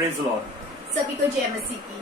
Praise Lord. सभी को जय मसीह की।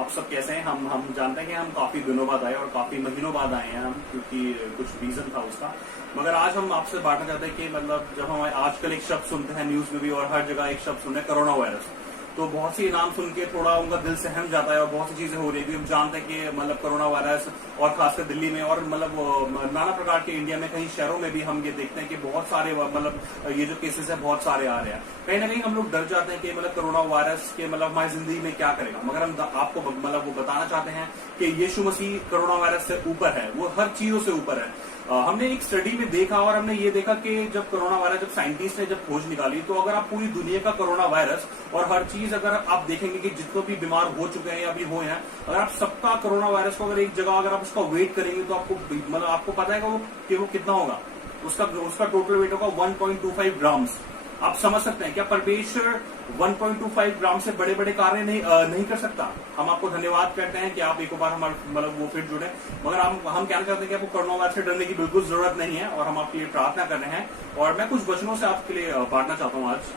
आप सब कैसे हैं? हम जानते हैं कि हम काफी दिनों बाद आए और काफी महीनों बाद आए हैं हम, क्योंकि कुछ रीजन था उसका। मगर आज हम आपसे बांटना चाहते हैं कि मतलब जब हम आजकल एक शब्द सुनते हैं न्यूज में भी और हर जगह एक शब्द सुनते हैं कोरोना वायरस, तो बहुत सी नाम सुन के थोड़ा उनका दिल सहम जाता है और बहुत सी चीजें हो रही है। हम जानते हैं कि मतलब कोरोना वायरस और खासकर दिल्ली में और मतलब नाना प्रकार के इंडिया में कई शहरों में भी हम ये देखते हैं कि बहुत सारे मतलब ये जो केसेस है बहुत सारे आ रहे हैं। कहीं ना कहीं हम लोग डर जाते हैं कि मतलब कोरोना वायरस के मतलब हमारी जिंदगी में क्या करेगा। मगर हम आपको मतलब वो बताना चाहते हैं कि यीशु मसीह कोरोना वायरस से ऊपर है, वो हर चीजों से ऊपर है। हमने एक स्टडी में देखा और हमने ये देखा कि जब कोरोना वायरस जब साइंटिस्ट ने जब खोज निकाली, तो अगर आप पूरी दुनिया का कोरोना वायरस और हर चीज अगर आप देखेंगे कि जितने भी बीमार हो चुके हैं या अभी हुए हैं, अगर आप सबका कोरोना वायरस को अगर एक जगह अगर आप उसका वेट करेंगे तो आपको मतलब आपको पता है कि वो कितना होगा। उसका टोटल वेट होगा 1.25 ग्राम्स। आप समझ सकते हैं क्या परमेश्वर 1.25 ग्राम से बड़े बड़े कार्य नहीं कर सकता। हम आपको धन्यवाद करते हैं कि आप एक बार हमारे मतलब वो फिर जुड़े। मगर हम कहना चाहते हैं कि आपको कोरोना वायरस से डरने की बिल्कुल जरूरत नहीं है और हम आपके लिए प्रार्थना कर रहे हैं। और मैं कुछ वचनों से आपके लिए बांटना चाहता हूं आज।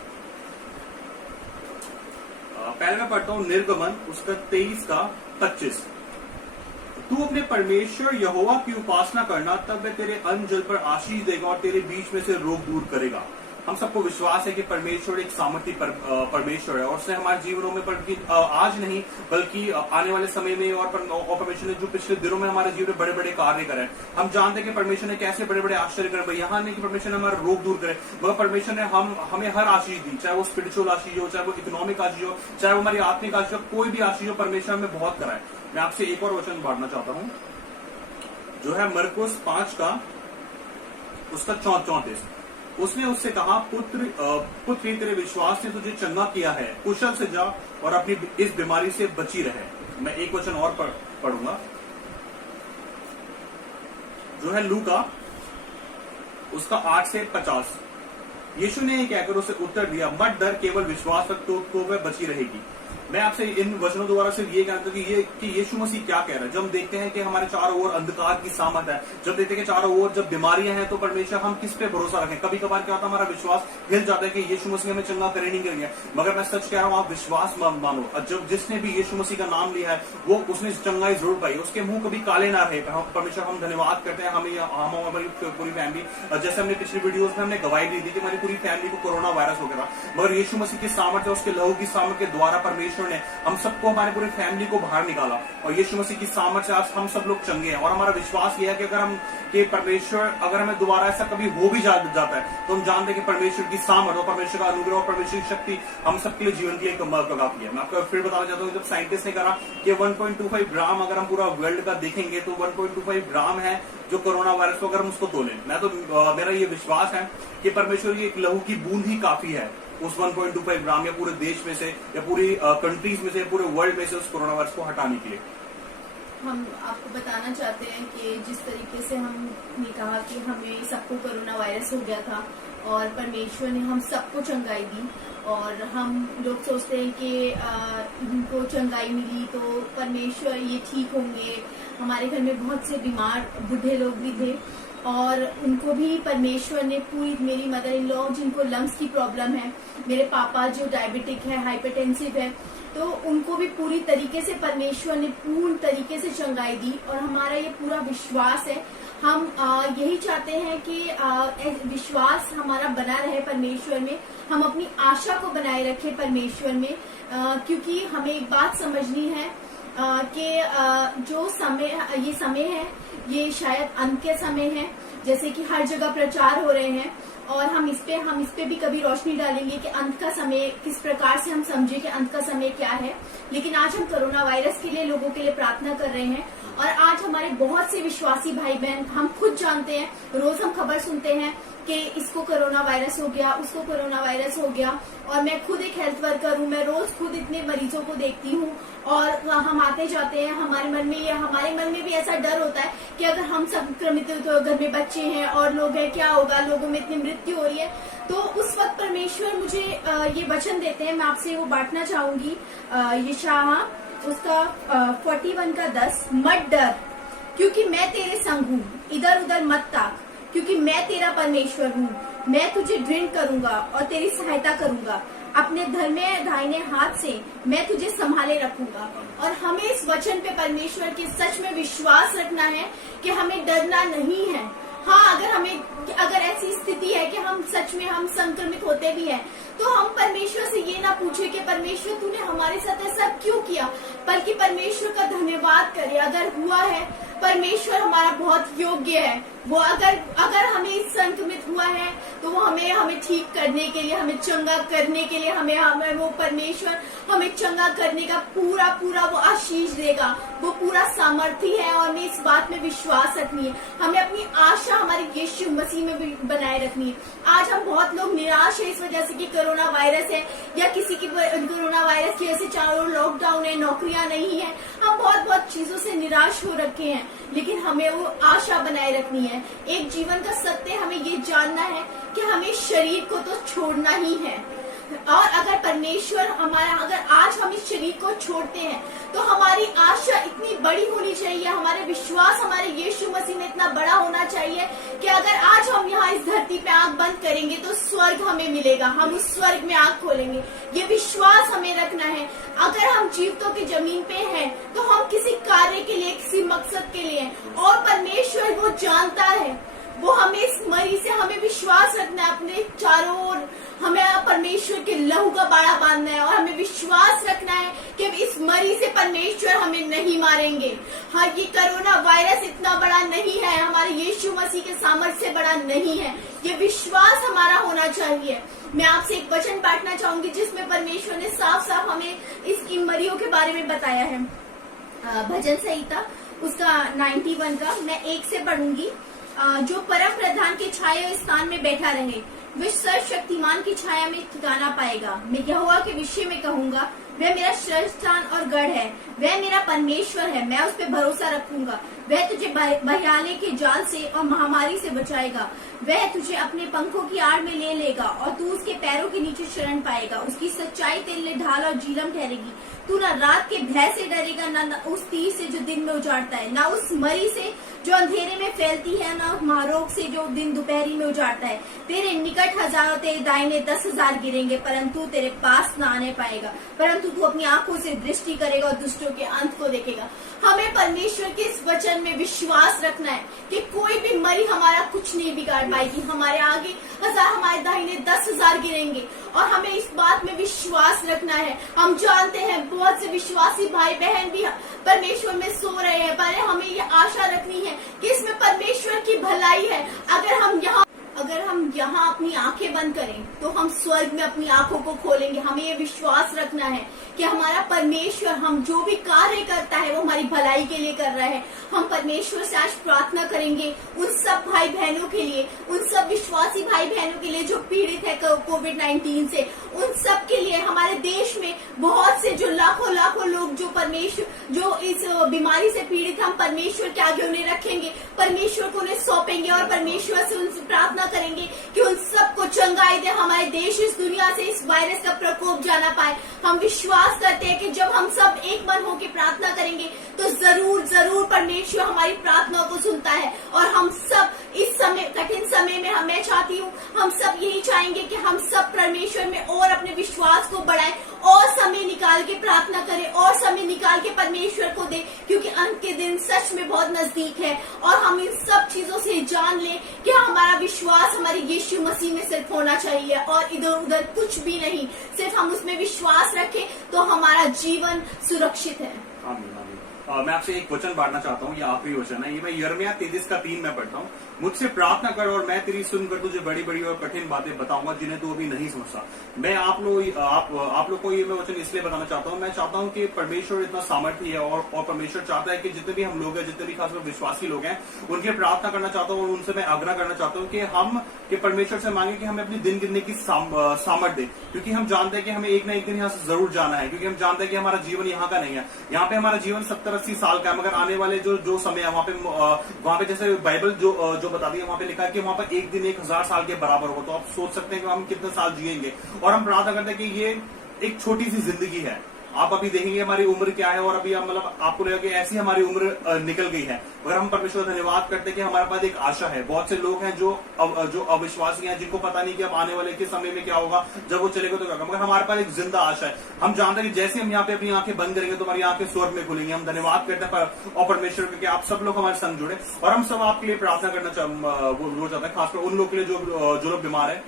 पहले मैं पढ़ता हूं निर्गमन उसका 23:25। तू अपने परमेश्वर यहोवा की उपासना करना, तब वह तेरे अन्न जल पर आशीष देगा और तेरे बीच में से रोग दूर करेगा। हम सबको विश्वास है कि परमेश्वर एक सामर्थी परमेश्वर है और उसने हमारे जीवनों में आज नहीं बल्कि आने वाले समय में और परमेश्वर ने जो पिछले दिनों में हमारे जीवन में बड़े बड़े कार्य करे। हम जानते हैं कि परमेश्वर ने कैसे बड़े बड़े आश्चर्य करे। यहाँ नहीं कि परमेश्वर ने हमारा रोग दूर करे, मगर परमेश्वर ने हमें हर आशीष दी, चाहे वो स्पिरिचुअल आशीष हो, चाहे वो इकोनॉमिक आशीष हो, चाहे वो हमारी आत्मिक आशीष हो, कोई भी आशीष हो, परमेश्वर हमें बहुत कराए। मैं आपसे एक और वचन बांटना चाहता हूँ जो है मरकुस 5 का उसका 34। उसने उससे कहा, पुत्री तेरे विश्वास ने तुझे चंगा किया है, कुशल से जा और अपनी इस बीमारी से बची रहे। मैं एक वचन और पढ़ूंगा जो है लूका उसका 8 से 50। यीशु ने कहकर उसे उत्तर दिया, मत डर, केवल विश्वास रख तो वह बची रहेगी। मैं आपसे इन वचनों द्वारा सिर्फ ये कहता हूँ कि यीशु मसीह क्या कह रहा है। जब हम देखते हैं कि हमारे चारों ओर अंधकार की सामत है, जब देखते हैं कि चारों ओर जब बीमारियां हैं, तो परमेश्वर हम किस पे भरोसा रखें। कभी कभार क्या होता है, हमारा विश्वास हिल जाता है कि यीशु मसीह हमें चंगा करे नहीं करेंगे। मगर मैं सच कह रहा हूँ, आप विश्वास मानो। जब जिसने भी यीशु मसीह का नाम लिया है वो उसने चंगाई जरूर पाई, उसके मुंह कभी काले ना रहे। परमेश्वर हम धन्यवाद करते हैं। हम हमारी पूरी फैमिली, जैसे हमने पिछली वीडियोस में हमने गवाही दी थी कि हमारी पूरी फैमिली को कोरोना वायरस हो गया, मगर यीशु मसीह की सामर्थ्य, उसके लहू की सामर्थ्य के द्वारा परमेश्वर ने हम सबको, हमारे पूरी फैमिली को बाहर निकाला और यीशु मसीह की सामर्थ्य आज हम सब लोग चंगे हैं। और हमारा विश्वास यह है कि अगर हम कि परमेश्वर अगर हमें दोबारा ऐसा कभी हो भी जाता है, तो हम जानते हैं कि परमेश्वर की सामर्थ्य और परमेश्वर का अनुग्रह और परमेश्वर की शक्ति हम सबके लिए जीवन के लिए काफी है। मैं आपको फिर बताना चाहता हूँ, जब साइंटिस्ट ने कहा कि 1.25 ग्राम अगर हम पूरा वर्ल्ड का देखेंगे तो 1.25 ग्राम है जो कोरोना वायरस को अगर हम उसको तोलें। मैं तो मेरा ये विश्वास है कि परमेश्वर की एक लहू की बूंद ही काफी है उस 1.25 ग्राम या पूरे देश में से या पूरी कंट्रीज में से, पूरे वर्ल्ड में से उस कोरोना वायरस को हटाने के लिए। हम आपको बताना चाहते हैं कि जिस तरीके से हमने कहा कि हमें सबको कोरोना वायरस हो गया था और परमेश्वर ने हम सबको चंगाई दी, और हम लोग सोचते हैं कि इनको चंगाई मिली तो परमेश्वर ये ठीक होंगे। हमारे घर में बहुत से बीमार बूढ़े लोग भी थे और उनको भी परमेश्वर ने पूरी, मेरी मदर इन लॉ जिनको लंग्स की प्रॉब्लम है, मेरे पापा जो डायबिटिक है, हाइपरटेंसिव है, तो उनको भी पूरी तरीके से परमेश्वर ने पूर्ण तरीके से चंगाई दी। और हमारा ये पूरा विश्वास है, हम यही चाहते हैं कि विश्वास हमारा बना रहे परमेश्वर में, हम अपनी आशा को बनाए रखें परमेश्वर में, क्योंकि हमें एक बात समझनी है कि जो ये समय है ये शायद अंत के समय है। जैसे कि हर जगह प्रचार हो रहे हैं और हम इस पे भी कभी रोशनी डालेंगे कि अंत का समय किस प्रकार से हम समझे कि अंत का समय क्या है। लेकिन आज हम कोरोना वायरस के लिए लोगों के लिए प्रार्थना कर रहे हैं और आज हमारे बहुत से विश्वासी भाई बहन, हम खुद जानते हैं, रोज हम खबर सुनते हैं कि इसको कोरोना वायरस हो गया, उसको कोरोना वायरस हो गया। और मैं खुद एक हेल्थ वर्कर हूँ, मैं रोज खुद इतने मरीजों को देखती हूँ और हम आते जाते हैं। हमारे मन में भी ऐसा डर होता है कि अगर हम संक्रमित तो घर में बच्चे हैं और लोग हैं, क्या होगा, लोगों में इतनी मृत्यु हो रही है। तो उस वक्त परमेश्वर मुझे ये वचन देते हैं, मैं आपसे वो बांटना चाहूंगी। यशायाह उसका 41 का 10, मत डर क्योंकि मैं तेरे संग हूँ, इधर उधर मत ताक क्योंकि मैं तेरा परमेश्वर हूँ। मैं तुझे दृढ़ करूंगा और तेरी सहायता करूंगा। अपने धर्मे दाहिने हाथ से मैं तुझे संभाले रखूंगा। और हमें इस वचन पे परमेश्वर के सच में विश्वास रखना है कि हमें डरना नहीं है। हाँ, अगर ऐसी स्थिति है कि हम सच में हम संक्रमित होते भी हैं, तो हम परमेश्वर से ये ना पूछे कि परमेश्वर तूने हमारे साथ ऐसा क्यों किया, बल्कि परमेश्वर का धन्यवाद करें। अगर हुआ है, परमेश्वर हमारा बहुत योग्य है। वो अगर हमें संक्रमित हुआ है तो वो हमें ठीक करने के लिए, हमें चंगा करने के लिए, हमें वो परमेश्वर हमें चंगा करने का पूरा वो आशीष देगा। वो पूरा सामर्थ्य है और हमें इस बात में विश्वास रखनी है। हमें अपनी आशा हमारे यीशु मसीह में भी बनाए रखनी है। आज हम बहुत लोग निराश है इस वजह से कि कोरोना वायरस है, या किसी की कोरोना वायरस की वजह से चारों लॉकडाउन है, नौकरियां नहीं है। हम बहुत चीजों से निराश हो रखे हैं, लेकिन हमें वो आशा बनाए रखनी है। एक जीवन का सत्य हमें ये जानना है कि हमें शरीर को तो छोड़ना ही है। और अगर परमेश्वर अगर आज हम इस शरीर को छोड़ते हैं तो हमारी आशा इतनी बड़ी होनी चाहिए, हमारे विश्वास हमारे यीशु मसीह में इतना बड़ा होना चाहिए कि अगर आज हम यहाँ इस धरती पे आंख बंद करेंगे तो स्वर्ग हमें मिलेगा, हम उस स्वर्ग में आंख खोलेंगे। ये विश्वास हमें रखना है। अगर हम जीवितों की जमीन पे हैं तो हम किसी कार्य के लिए, किसी मकसद के लिए, और परमेश्वर वो जानता है। वो हमें इस मरी से हमें विश्वास रखना है अपने चारों ओर। हमें परमेश्वर के लहू का बाड़ा बांधना है और हमें विश्वास रखना है कि इस मरी से परमेश्वर हमें नहीं मारेंगे। हाँ, ये कोरोना वायरस इतना बड़ा नहीं है, हमारे यीशु मसीह के सामर्थ्य से बड़ा नहीं है। ये विश्वास हमारा होना चाहिए। मैं आपसे एक वचन बांटना चाहूंगी जिसमें परमेश्वर ने साफ साफ हमें इन मरियों के बारे में बताया है। भजन संहिता उसका 91 का मैं 1 से पढ़ूंगी। जो परम प्रधान के छाया स्थान में बैठा रहे, वह सर्वशक्तिमान की छाया में ठिकाना पाएगा। मैं यहोवा के विषय में कहूंगा, वह मेरा श्रेष्ठ स्थान और गढ़ है, वह मेरा परमेश्वर है, मैं उस पर भरोसा रखूंगा। वह तुझे भयाले के जाल से और महामारी से बचाएगा। वह तुझे अपने पंखों की आड़ में ले लेगा और तू उसके पैरों के नीचे शरण पाएगा। उसकी सच्चाई तेरे लिए ढाल और जीलम ठहरेगी। तू न रात के भय से डरेगा, न उस तीर से जो दिन में उजाड़ता है, न उस मरी से जो अंधेरे में फैलती है, न महारोग से जो दिन दोपहरी में उजाड़ता है। तेरे निकट हजारों, तेरे दाहिने 10,000 गिरेंगे, परंतु तेरे पास न आने पाएगा। परंतु तू अपनी आंखों से दृष्टि करेगा और दुष्टों के अंत को देखेगा। हमें परमेश्वर के इस वचन में विश्वास रखना है कि कोई भी मरी हमारा कुछ नहीं बिगाड़ पाएगी। हमारे आगे 1000, हमारे दाहिने 10,000 गिरेंगे, और हमें इस बात में विश्वास रखना है। हम जानते हैं बहुत से विश्वासी भाई बहन भी परमेश्वर में सो रहे हैं, पर हमें ये आशा रखनी है कि इसमें परमेश्वर की भलाई है। अगर हम यहाँ अपनी आंखें बंद करें तो हम स्वर्ग में अपनी आंखों को खोलेंगे। हमें ये विश्वास रखना है कि हमारा परमेश्वर हम जो भी कार्य करता है वो हमारी भलाई के लिए कर रहा है। हम परमेश्वर से आज प्रार्थना करेंगे उन सब भाई बहनों के लिए, उन सब विश्वासी भाई बहनों के लिए जो पीड़ित है कोविड-19 से, उन सब के लिए। हमारे देश में बहुत से जो लाखों लोग जो इस बीमारी से पीड़ित, हम परमेश्वर के आगे उन्हें रखेंगे, परमेश्वर को उन्हें सौंपेंगे और परमेश्वर से उनसे प्रार्थना करेंगे कि उन सबको चंगाई दे, हमारे देश इस दुनिया से इस वायरस का प्रकोप जाना पाए। हम विश्वास करते हैं कि जब हम सब एक मन होकर प्रार्थना करेंगे तो जरूर परमेश्वर हमारी प्रार्थनाओं को सुनता है। और हम सब इस समय, कठिन समय में, मैं चाहती हूँ हम सब यही चाहेंगे कि हम सब परमेश्वर में और अपने विश्वास को बढ़ाएं और समय निकाल के प्रार्थना करें और समय निकाल के परमेश्वर को दें, क्योंकि अंत के दिन सच में बहुत नजदीक है। और हम इन सब चीजों से जान लें कि हमारा विश्वास हमारे यीशु मसीह में सिर्फ होना चाहिए और इधर उधर कुछ भी नहीं। सिर्फ हम उसमें विश्वास रखें तो हमारा जीवन सुरक्षित है। आमीन, आमीन। मैं आपसे एक वचन बांटना चाहता हूँ, ये आखिरी वचन है। ये मैं यिर्मयाह 33:3 में पढ़ता हूँ। मुझसे प्रार्थना कर और मैं तेरी सुनकर तुझे बड़ी बड़ी और कठिन बातें बताऊंगा जिन्हें तू अभी नहीं समझता। मैं आप लोग को ये मैं वचन इसलिए बताना चाहता हूँ। मैं चाहता हूँ कि परमेश्वर इतना सामर्थ्य है और परमेश्वर चाहता है कि जितने भी हम लोग हैं, जितने भी खासकर विश्वासी लोग हैं, उनके प्रार्थना करना चाहता हूँ और उनसे मैं आग्रह करना चाहता हूँ कि हम परमेश्वर से मांगे कि हमें अपनी दिन गिनने की सामर्थ्य दे, क्योंकि हम जानते हैं कि हमें एक ना एक दिन यहाँ से जरूर जाना है, क्योंकि हम जानते हैं कि हमारा जीवन यहाँ का नहीं है। यहाँ पे हमारा जीवन 70-80 साल का है, मगर आने वाले जो समय है वहाँ पे जैसे बाइबल जो बताती है, वहाँ पे लिखा है कि वहाँ पर एक दिन 1000 साल के बराबर हो। तो आप सोच सकते हैं कि हम कितने साल जिएंगे। और हम प्रार्थना करते हैं कि ये एक छोटी सी जिंदगी है, आप अभी देखेंगे हमारी उम्र क्या है, और अभी हम मतलब आपको लगेगा कि ऐसी हमारी उम्र निकल गई है, मगर हम परमेश्वर का धन्यवाद करते हैं कि हमारे पास एक आशा है। बहुत से लोग हैं जो अविश्वासी हैं, जिनको पता नहीं कि अब आने वाले के समय में क्या होगा, जब वो चलेगा तो क्या होगा, मगर हमारे पास एक जिंदा आशा है। हम जानते हैं कि जैसे हम यहाँ पे अपनी आंखें बंद करेंगे तो हमारी आंखें स्वर्ग में खुलेंगी। हम धन्यवाद करते हैं और परमेश्वर के कि आप सब लोग हमारे संग जुड़े, और हम सब आपके लिए प्रार्थना करना चाहते हैं, खासकर उन लोग के लिए जो लोग बीमार है।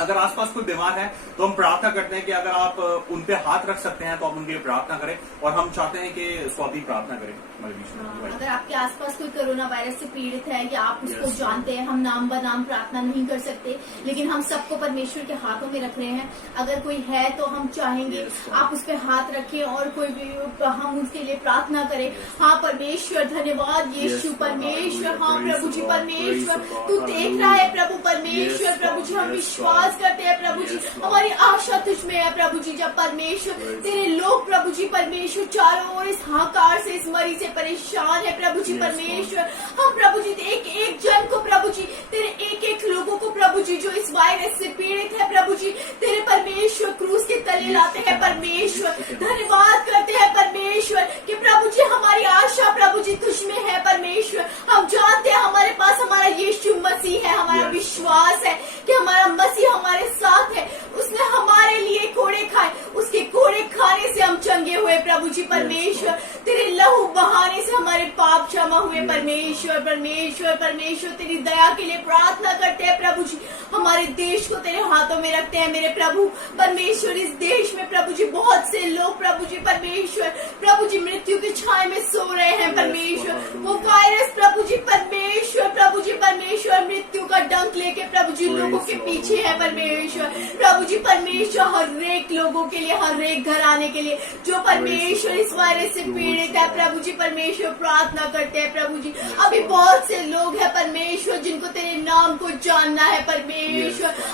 अगर आसपास कोई बीमार है तो हम प्रार्थना करते हैं कि अगर आप उन पे हाथ रख सकते हैं तो आप उनके लिए प्रार्थना करें, और हम चाहते हैं कि स्वाति प्रार्थना करें हमारे बीच में। अगर आपके आसपास कोई कोरोना वायरस से पीड़ित है या आप उसको जानते हैं, हम नाम ब नाम प्रार्थना नहीं कर सकते, लेकिन हम सबको परमेश्वर के हाथों में रख रहे हैं। अगर कोई है तो हम चाहेंगे आप उस पर हाथ रखें और कोई भी हम उसके लिए प्रार्थना करें। हाँ परमेश्वर, धन्यवाद यीशु परमेश्वर। हाँ प्रभु जी परमेश्वर, तू देख रहा है प्रभु परमेश्वर। प्रभु जी हम विश्वास करते हैं प्रभु जी, हमारी आशा तुझ में है प्रभु जी। जब परमेश्वर तेरे लोग प्रभु जी परमेश्वर चारों ओर इस हाहाकार से, इस मरीज से परेशान है प्रभु जी परमेश्वर, हम प्रभु जी एक एक जन को प्रभु जी, तेरे एक एक लोगों को प्रभु जी जो इस वायरस से पीड़ित है प्रभु जी, तेरे परमेश्वर क्रूस के तले लाते हैं परमेश्वर। धन्यवाद करते हैं परमेश्वर कि प्रभु जी हमारी आशा प्रभु जी तुझ में है परमेश्वर। हम जानते हैं हमारे पास हमारा यीशु मसीह है, हमारा विश्वास है कि हमारा मसीह हमारे साथ है। उसने हमारे लिए कोड़े खाए, उसके कोड़े खाने से हम चंगे हुए प्रभु जी परमेश्वर। तेरे लहू बहाने से हमारे पाप क्षमा हुए परमेश्वर। परमेश्वर परमेश्वर तेरी दया के लिए प्रार्थना करते हैं प्रभु जी। हमारे देश को तेरे हाथों में रखते हैं मेरे प्रभु परमेश्वर। इस देश में प्रभु जी बहुत से लोग प्रभु जी परमेश्वर, प्रभु जी मृत्यु की छाया में सो रहे हैं परमेश्वर। वो वायरस प्रभु जी परमेश्वर, प्रभु जी परमेश्वर मृत्यु का डंक लेके प्रभु जी लोगों के पीछे है परमेश्वर। प्रभु जी परमेश्वर हर एक लोगों के लिए, हर एक घर आने के लिए जो परमेश्वर इस वायरस से पीड़ित है प्रभु जी परमेश्वर, प्रार्थना करते हैं प्रभु जी। अभी बहुत से लोग हैं परमेश्वर जिनको तेरे नाम को जानना है परमेश्वर।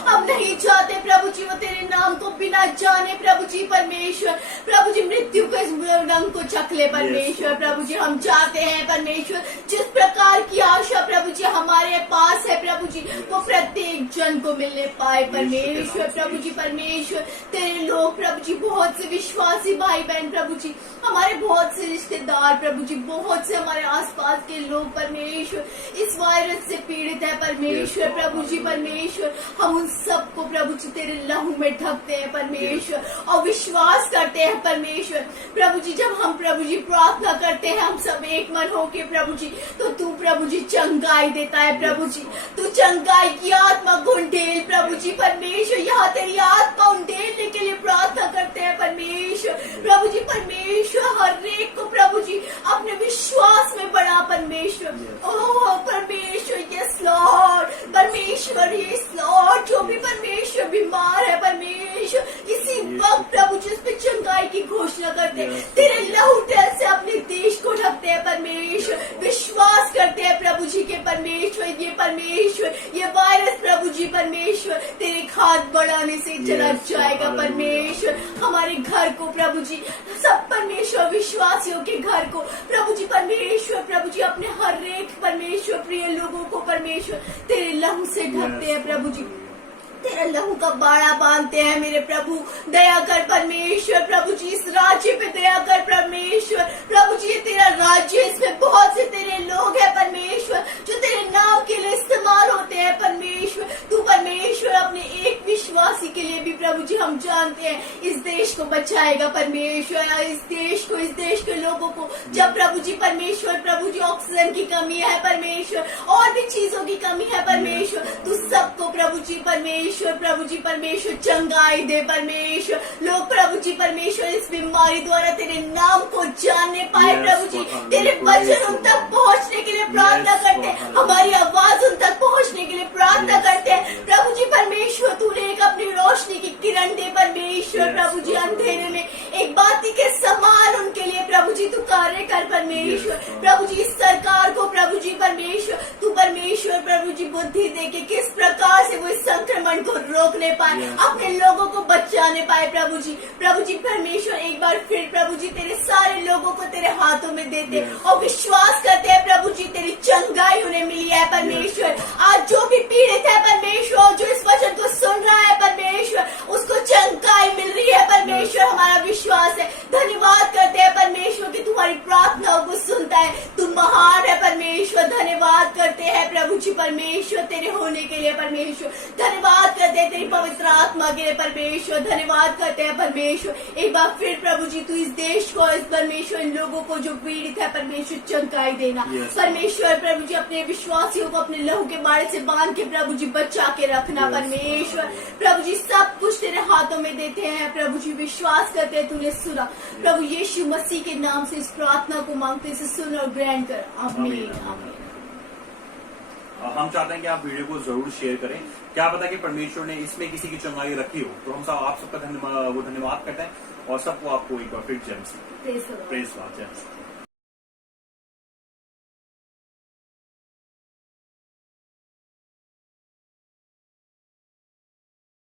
हम नहीं चाहते प्रभु जी वो तेरे नाम को बिना जाने प्रभु जी परमेश्वर, प्रभु जी मृत्यु के रंग को चख ले परमेश्वर। प्रभु जी हम चाहते हैं परमेश्वर जिस प्रकार की आशा प्रभु जी हमारे पास है प्रभु जी, वो प्रत्येक जन को मिलने पाए परमेश्वर। प्रभु जी परमेश्वर तेरे लोग प्रभु जी, बहुत से विश्वासी भाई बहन प्रभु जी, हमारे बहुत से रिश्तेदार प्रभु जी, बहुत से हमारे आसपास के लोग परमेश्वर इस वायरस से पीड़ित है परमेश्वर। प्रभु जी परमेश्वर हम उन सबको प्रभु जी तेरे लहू में ढकते हैं परमेश्वर और विश्वास करते हैं परमेश्वर। प्रभु जी जब हम प्रभु जी प्रार्थना करते हैं हम सब एक मन होके प्रभु जी, तो तू प्रभु जी चंगाई देता है प्रभु जी। तू चंगाई की आत्मा को उंडेल प्रभु जी परमेश्वर, यहाँ तेरी आत्मा उंडेलने के लिए प्रार्थना करते हैं परमेश्वर। प्रभु जी परमेश्वर हर एक को प्रभु जी अपने विश्वास में बढ़ा परमेश्वर। ओह परमेश्वर यस लॉर्ड, परमेश्वर यस लॉर्ड, जो भी परमेश्वर बीमार है परमेश्वर इसी वक्त प्रभु जी उस पर चंगाई की घोषणा करते हैं, तेरे लहू तेल से अपने देश को ढकते हैं परमेश्वर। विश्वास करते हैं प्रभु जी के परमेश्वर ये वायरस प्रभु जी परमेश्वर तेरे खाद बढ़ाने से चला जाएगा परमेश्वर। हमारे घर को प्रभु जी, सब परमेश्वर विश्वासियों के घर को प्रभु जी अपने हर एक परमेश्वर प्रिय लोगों को परमेश्वर तेरे लहू से ढकते हैं प्रभु जी, तेरा लहू का बाड़ा बांधते हैं मेरे प्रभु। दया कर परमेश्वर, प्रभु जी इस राज्य पे दया कर परमेश्वर। प्रभु जी ये तेरा राज्य, इसमें बहुत से तेरे लोग हैं परमेश्वर जो तेरे नाम के लिए इस्तेमाल होते हैं परमेश्वर। तू परमेश्वर अपने एक विश्वासी के लिए भी प्रभु जी हम जानते हैं इस देश को बचाएगा परमेश्वर। इस देश के लोगों को जब प्रभु जी परमेश्वर, प्रभु जी ऑक्सीजन की कमी है परमेश्वर, और भी चीजों की कमी है परमेश्वर, तू सबको प्रभु जी परमेश्वर चंगाई दे परमेश्वर। लोग प्रभु जी परमेश्वर इस बीमारी द्वारा तेरे नाम को जानने पाए प्रभु जी, तेरे वचन उन तक पहुंचने के लिए प्रार्थना करते हैं, हमारी आवाज उन तक पहुंचने के लिए प्रार्थना करते हैं प्रभु जी परमेश्वर। तूने एक अपनी रोशनी की किरण दे परमेश्वर, प्रभु जी अंधेरे में एक बाती के समान उनके लिए प्रभु जी तू कार्य कर परमेश्वर। प्रभु जी इस सरकार को प्रभु जी परमेश्वर तू परमेश्वर प्रभु जी बुद्धि दे के किस प्रकार से वो इस संक्रमण को रोकने पाए, अपने लोगों को बचाने पाए प्रभु जी परमेश्वर। एक बार फिर प्रभु जी तेरे सारे लोगों को तेरे हाथों में देते और विश्वास करते हैं प्रभु जी तेरी चंगाई उन्हें मिली है परमेश्वर। आज जो भी पीड़ित है परमेश्वर, जो इस वचन को सुन रहा है परमेश्वर, उसको चंगाई मिल रही है परमेश्वर, हमारा विश्वास है। धन्यवाद परमेश्वर धन्यवाद करते हैं प्रभु जी परमेश्वर तेरे होने के लिए परमेश्वर, धन्यवाद करते हैं तेरी पवित्र आत्मा के लिए परमेश्वर, धन्यवाद करते हैं परमेश्वर। एक बार फिर प्रभु जी तू इस देश को, इस परमेश्वर इन लोगों को जो पीड़ित है परमेश्वर चंगाई देना। Yes. परमेश्वर प्रभु जी अपने विश्वासियों को अपने लहू के बाड़े से बांध के प्रभु जी बचा के रखना। Yes. परमेश्वर प्रभु जी सब कुछ तेरे हाथों में देते हैं प्रभु जी, विश्वास करते हैं तूने सुना। प्रभु यीशु मसीह के नाम से इस प्रार्थना को मांगते, इसे सुन और ग्रहण कर। आमीन आमीन। हम चाहते हैं कि आप वीडियो को जरूर शेयर करें। क्या पता कि परमेश्वर ने इसमें किसी की चंगाई रखी हो, तो हम सब आप सबका धन्यवाद करते हैं और सबको आपको एक बार फिर James praise the Lord. Praise James.